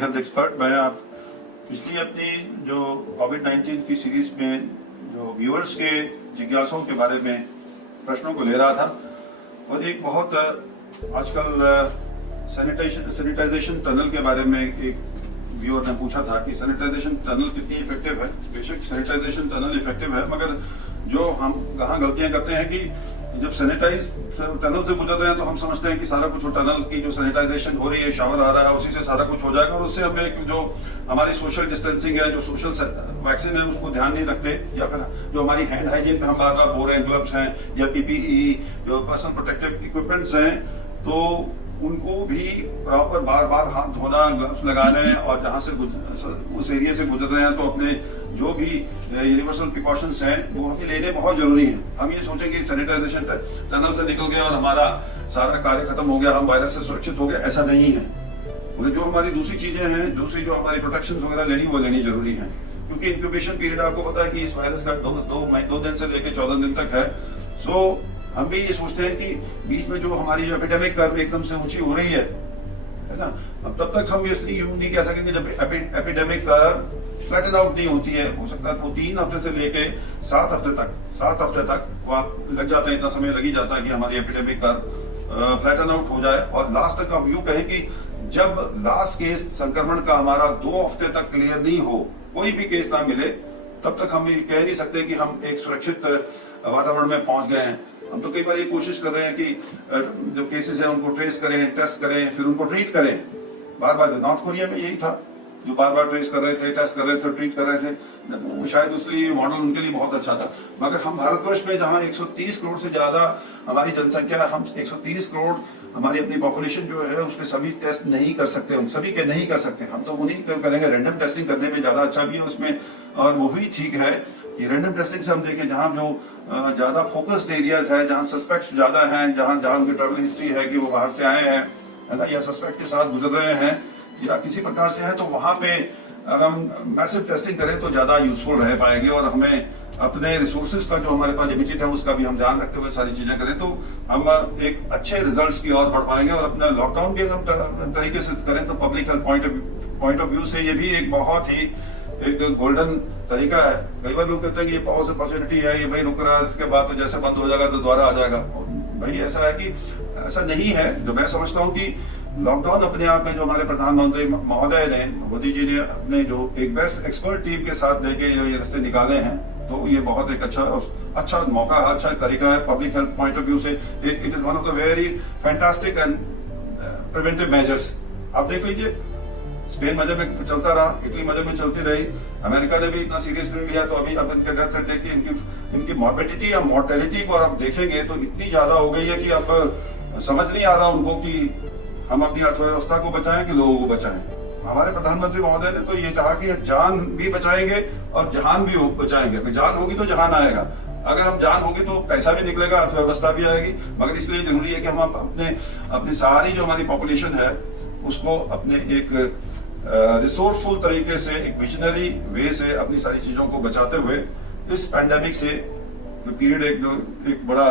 Public health expert. मैं आप पिछली अपनी जो कोविड-19 की सीरीज में जो व्यूअर्स के जिज्ञासाओं के बारे में प्रश्नों को ले रहा था, और एक बहुत आजकल सैनिटाइजेशन टनल के बारे में एक व्यूअर ने पूछा था कि सैनिटाइजेशन टनल कितनी इफेक्टिव है। बेशक सैनिटाइजेशन टनल इफेक्टिव है, मगर जो हम कहाँ गलतियां करते हैं कि जब सैनिटाइज टनल से गुजर रहे हैं तो हम समझते हैं कि सारा कुछ टनल की जो सैनिटाइजेशन हो रही है, शावर आ रहा है, उसी से सारा कुछ हो जाएगा, और उससे हमें जो हमारी सोशल डिस्टेंसिंग है, जो सोशल वैक्सीन है, उसको ध्यान नहीं रखते, या फिर जो हमारी हैंड हाइजीन पे हम बार बार बोल रहे हैं, ग्लव्स हैं या पीपीई जो पर्सनल प्रोटेक्टिव इक्विपमेंट्स हैं, तो उनको भी प्रॉपर बार बार हाथ धोना, ग्लव्स लगाने, और जहां से उस एरिया से गुजर रहे हैं तो अपने जो भी यूनिवर्सल प्रिकॉशंस हैं वो हमें लेने बहुत जरूरी है। हम ये सोचें कि सैनिटाइजेशन टनल से निकल गया और हमारा सारा कार्य खत्म हो गया, हम वायरस से सुरक्षित हो गए, ऐसा नहीं है। जो हमारी दूसरी चीजें हैं, दूसरी जो हमारी प्रोटेक्शन वगैरह लेनी, वो लेनी जरूरी है, क्योंकि इंक्यूबेशन पीरियड आपको पता है कि इस वायरस का दो दिन से लेकर 14 दिन तक है। सो हम भी ये सोचते हैं कि बीच में जो हमारी जो एपिडेमिक कर्व एकदम से ऊंची हो रही है ना, अब तब तक हम इसलिए यूं नहीं कह सकेंगे जब एपिडेमिक कर्व फ्लैटन आउट नहीं होती है। हो सकता है वो 3 हफ्ते से लेके 7 हफ्ते तक वो आप लग जाते हैं, इतना समय लग ही जाता है कि हमारी एपिडेमिक कर्व फ्लैटन आउट हो जाए, और लास्ट तक हम यूं कहें कि जब लास्ट केस संक्रमण का हमारा 2 हफ्ते तक क्लियर नहीं हो, कोई भी केस ना मिले, तब तक हम ये कह नहीं सकते कि हम एक सुरक्षित वातावरण में पहुंच गए हैं। हम तो कई बार ये कोशिश कर रहे हैं कि जो केसेस हैं उनको ट्रेस करें, टेस्ट करें, फिर उनको ट्रीट करें। बार बार नॉर्थ कोरिया में यही था, जो बार बार ट्रेस कर रहे थे, टेस्ट कर रहे थे, ट्रीट कर रहे थे, शायद उसलिए मॉडल उनके लिए बहुत अच्छा था। मगर हम भारतवर्ष में जहां 130 करोड़ से ज्यादा हमारी जनसंख्या, हम 130 करोड़ हमारी अपनी पॉपुलेशन जो है, उसके सभी टेस्ट नहीं कर सकते, उन सभी के नहीं कर सकते। हम तो उन्हीं करेंगे, रैंडम टेस्टिंग करने में ज्यादा अच्छा भी है उसमें, और वो भी ठीक है कि रैंडम टेस्टिंग से हम देखें जहां जो ज्यादा फोकस्ड एरियाज है, जहां सस्पेक्ट ज्यादा हैं, जहां उनकी ट्रैवल हिस्ट्री है कि वो बाहर से आए हैं, है ना, या सस्पेक्ट के साथ गुजर रहे हैं या किसी प्रकार से है, तो वहां पे अगर हम मैसिव टेस्टिंग करें तो ज्यादा यूजफुल रह पाएंगे, और हमें अपने रिसोर्सेज का जो हमारे पास लिमिटेड है उसका भी हम ध्यान रखते हुए सारी चीजें करें, तो हम एक अच्छे रिजल्ट्स की ओर बढ़ पाएंगे। और अपना लॉकडाउन भी अगर तरीके से करें तो public health point of view से ये भी एक बहुत ही एक गोल्डन तरीका है। कई बार लोग कहते हैं कि ये पॉज अपॉर्चुनिटी है, ये भाई रुक रहा है, इसके बाद तो जैसे बंद हो जाएगा तो दोबारा आ जाएगा। भाई ऐसा है कि ऐसा नहीं है। जो मैं समझता हूँ कि लॉकडाउन अपने आप में जो हमारे प्रधानमंत्री महोदय ने, मोदी जी ने अपने जो एक बेस्ट एक्सपर्ट टीम के साथ लेके ये रास्ते निकाले हैं, तो ये बहुत एक अच्छा मौका, अच्छा तरीका है public health point of view से। It is one of the very fantastic and preventive measures. आप देख लीजिए, स्पेन मजे में चलता रहा, इटली मजे में चलती रही, अमेरिका ने भी इतना सीरियस नहीं लिया, तो अभी अब इनके डेथ रेट देखिए, इनकी मॉर्बिडिटी या मोर्टेलिटी को आप देखेंगे तो इतनी ज्यादा हो गई है कि अब समझ नहीं आ रहा उनको कि हम अपनी अर्थव्यवस्था को बचाएं कि लोगों को बचाएं। हमारे प्रधानमंत्री महोदय ने तो ये कहा कि जान भी बचाएंगे और जहान भी बचाएंगे। अगर जान होगी तो जहान आएगा, अगर हम जान होगी तो पैसा भी निकलेगा, अर्थव्यवस्था भी आएगी। मगर इसलिए जरूरी है कि हम अपनी सारी जो हमारी पॉपुलेशन है उसको अपने एक रिसोर्सफुल तरीके से, एक विजनरी वे से अपनी सारी चीजों को बचाते हुए इस पैंडेमिक से पीरियड एक बड़ा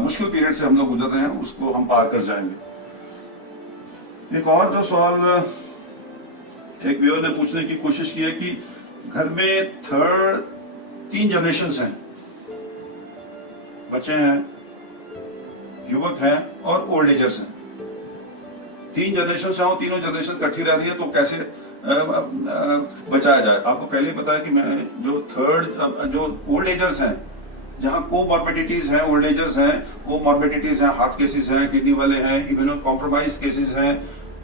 मुश्किल पीरियड से हम लोग गुजर रहे हैं, उसको हम पार कर जाएंगे। एक और जो सवाल एक व्यूअर ने पूछने की कोशिश की है कि घर में 3 जनरेशंस हैं, बच्चे हैं, युवक हैं और ओल्ड एजर्स हैं। 3 जनरेशन से तीनों जनरेशन इकट्ठी रह रही है, तो कैसे बचाया जाए। आपको पहले ही पता है कि मैं जो ओल्ड एजर्स हैं, जहां कोमॉर्बिडिटीज हैं, ओल्ड एजर्स हैं, कोमॉर्बिडिटीज हैं, हार्ट केसेस हैं, किडनी वाले हैं, इम्यूनो कॉम्प्रोमाइज केसेस हैं,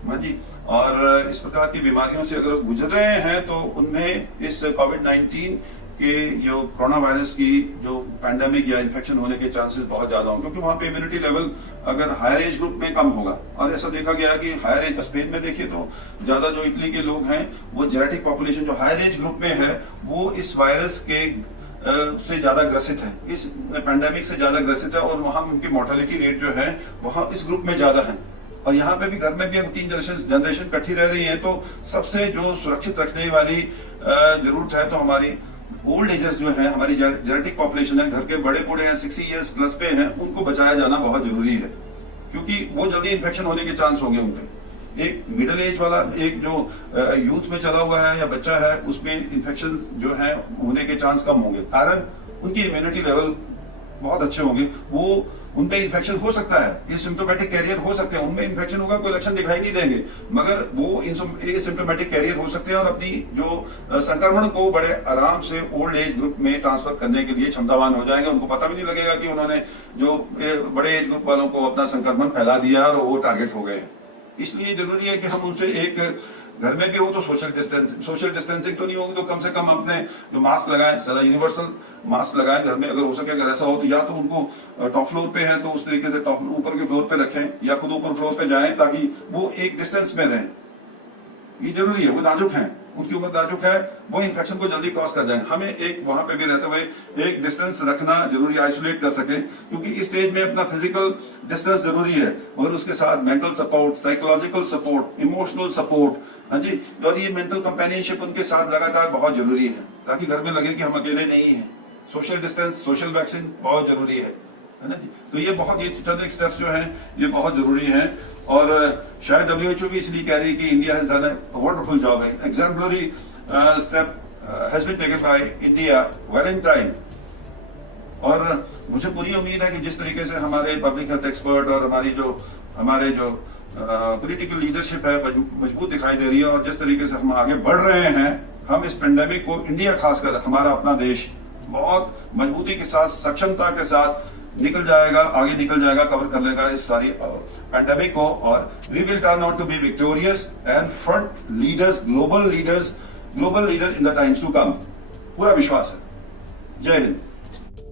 हाँ जी, और इस प्रकार की बीमारियों से अगर गुजर रहे हैं तो उनमें इस कोविड-19 के जो कोरोना वायरस की जो पैंडेमिक या इन्फेक्शन होने के चांसेस बहुत ज्यादा होंगे, क्योंकि वहां पे इम्यूनिटी लेवल अगर हायर एज ग्रुप में कम होगा। और ऐसा देखा गया है कि हायर एज, स्पेन में देखिए तो ज्यादा जो इटली के लोग हैं, वो जेनेटिक पॉपुलेशन जो हायर एज ग्रुप में है, वो इस वायरस के से ज्यादा ग्रसित है, इस पैंडेमिक से ज्यादा ग्रसित है, और वहां उनकी मोर्टेलिटी रेट जो है वहां इस ग्रुप में ज्यादा है। और यहाँ पे भी घर में भी अब 3 जनरेशन इकट्ठी रह रही है, तो सबसे जो सुरक्षित रखने वाली जरूरत है तो हमारी ओल्ड एजर्स जो है, हमारी जेनेटिक पॉपुलेशन है, घर के बड़े बूढ़े हैं, 60 इयर्स प्लस पे हैं, उनको बचाया जाना बहुत जरूरी है, क्योंकि वो जल्दी इन्फेक्शन होने के चांस होंगे उनके। एक मिडिल एज वाला, एक जो यूथ में चला हुआ है या बच्चा है, उसमें इन्फेक्शन जो है होने के चांस कम होंगे, कारण उनकी इम्यूनिटी लेवल बहुत अच्छे होंगे। वो उनमें इन्फेक्शन हो सकता है, ये सिम्टोमेटिक कैरियर हो सकते हैं, उनमें इन्फेक्शन होगा, कोई लक्षण दिखाई नहीं देंगे, मगर वो सिम्टोमेटिक कैरियर हो सकते हैं और अपनी जो संक्रमण को बड़े आराम से ओल्ड एज ग्रुप में ट्रांसफर करने के लिए क्षमतावान हो जाएंगे। उनको पता भी नहीं लगेगा कि उन्होंने जो बड़े एज ग्रुप वालों को अपना संक्रमण फैला दिया और वो टारगेट हो गए। इसलिए जरूरी है कि हम उनसे एक घर में भी हो तो सोशल डिस्टेंसिंग तो नहीं होगी, तो कम से कम अपने जो मास्क लगाएं, सदा यूनिवर्सल मास्क लगाएं घर में। अगर हो सके, अगर ऐसा हो तो या तो उनको टॉप फ्लोर पे है तो उस तरीके से टॉप ऊपर के फ्लोर पे रखें या खुद ऊपर फ्लोर पे जाएं, ताकि वो एक डिस्टेंस में रहें। ये जरूरी है। वो नाजुक हैं, उनकी उम्र नाजुक है, वो इन्फेक्शन को जल्दी क्रॉस कर जाएंगे। हमें एक वहां पे भी रहते हुए एक डिस्टेंस रखना जरूरी, आइसोलेट कर सके, क्योंकि इस स्टेज में अपना फिजिकल डिस्टेंस जरूरी है, मगर उसके साथ mental support, psychological support, emotional support, हाँ जी, और ये मेंटल कंपेनियनशिप उनके साथ लगातार बहुत जरूरी है, ताकि घर में लगे कि हम अकेले नहीं हैं। सोशल डिस्टेंस, सोशल वैक्सीन बहुत जरूरी है ना जी। तो ये बहुत, ये चंद एक स्टेप्स जो हैं ये बहुत जरूरी हैं। और शायद WHO भी इसलिए कह रही है कि India has done a wonderful job, है exemplary step has been taken by India well in time. और मुझे पूरी उम्मीद है कि जिस तरीके से हमारे पब्लिक हेल्थ एक्सपर्ट और हमारे जो पॉलिटिकल लीडरशिप है मजबूत दिखाई दे रही है, और जिस तरीके से हम आगे बढ़ रहे हैं, हम इस पेंडेमिक को, इंडिया खासकर हमारा अपना देश, बहुत मजबूती के साथ, सक्षमता के साथ निकल जाएगा, आगे निकल जाएगा, कवर कर लेगा इस सारी पेंडेमिक को, और we will turn out to be victorious and front leaders, global leader in the times to come. पूरा विश्वास है। जय हिंद।